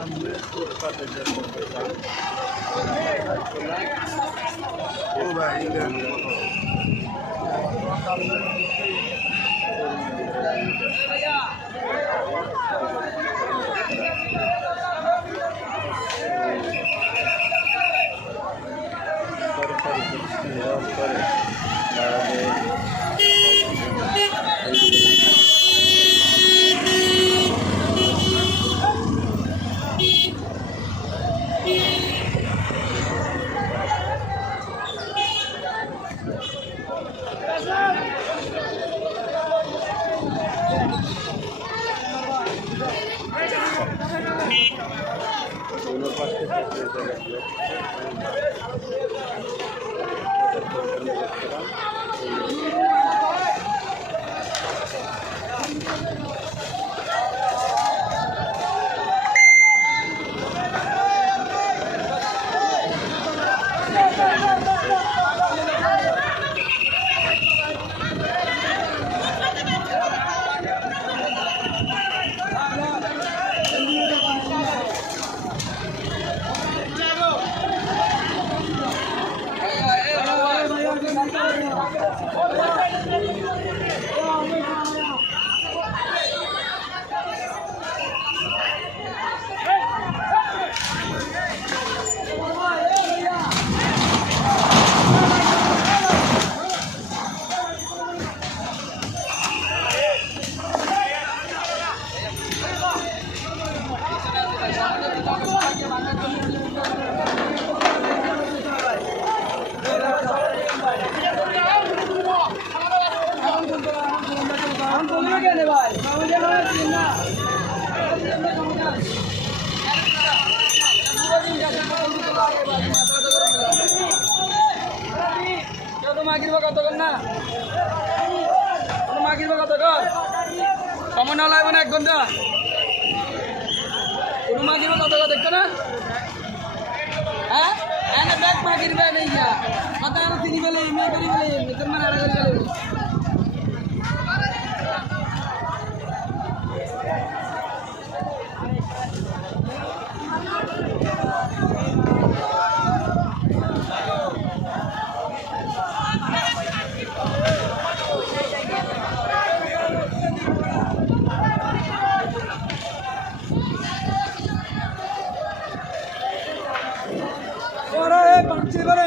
সামনে ফুটপাতে ও ভাই সরকারি প্রতিষ্ঠান দেওয়ার পরে সময় না লাগবে না 1 ঘন্টা কোনো মাগির কত দেখছো না হ্যাঁ এনে ব্যাগ মাগির ব্যাগ নেই যা কত আর তিনি বেলে ইমে করি বেলে মিতর না আড়া করি বেলে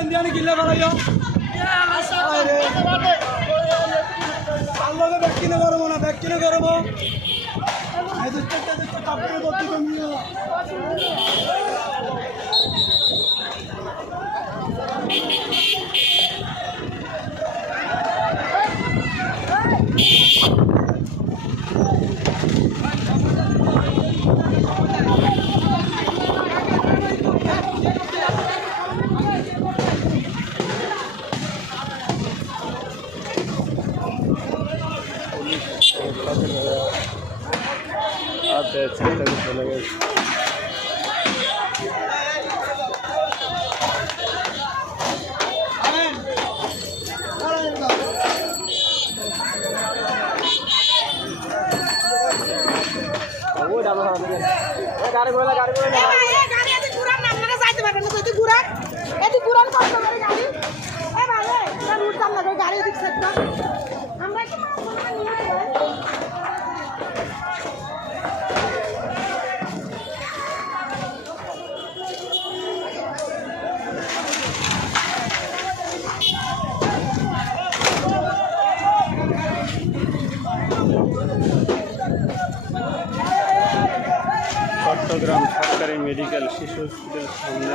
इंडिया किले बाड़ो व्यक्ति ने करबो ना व्यक्ति ने करबो চেষ্টা চলে গেছে চট্টগ্রাম সরকারি মেডিকেল শিশু হসপিটাল সামনে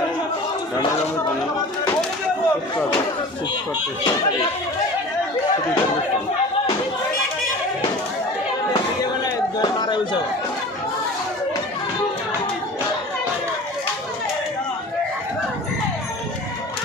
রানাগামের জন্য করতে সরকারি সিটি কর্পোরেশন